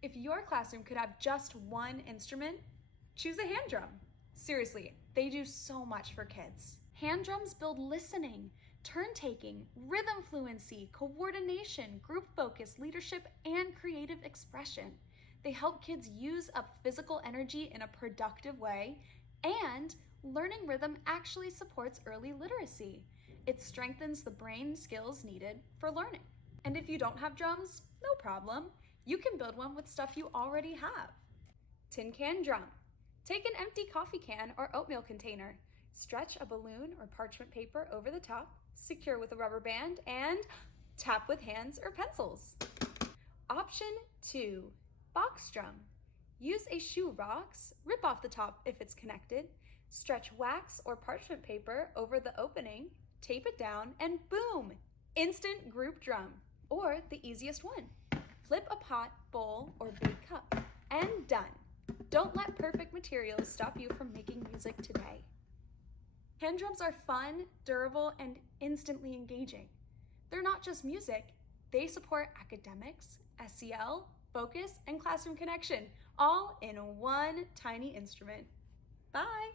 If your classroom could have just one instrument, choose a hand drum. Seriously, they do so much for kids. Hand drums build listening, turn-taking, rhythm fluency, coordination, group focus, leadership, and creative expression. They help kids use up physical energy in a productive way, and learning rhythm actually supports early literacy. It strengthens the brain skills needed for learning. And if you don't have drums, no problem. You can build one with stuff you already have. Tin can drum. Take an empty coffee can or oatmeal container. Stretch a balloon or parchment paper over the top, secure with a rubber band, and tap with hands or pencils. Option 2, box drum. Use a shoe box, rip off the top if it's connected, stretch wax or parchment paper over the opening, tape it down, and boom! Instant group drum. Or the easiest one, flip a pot, bowl, or big cup, and done. Don't let perfect materials stop you from making music today. Hand drums are fun, durable, and instantly engaging. They're not just music, they support academics, SEL, focus, and classroom connection, all in one tiny instrument. Bye!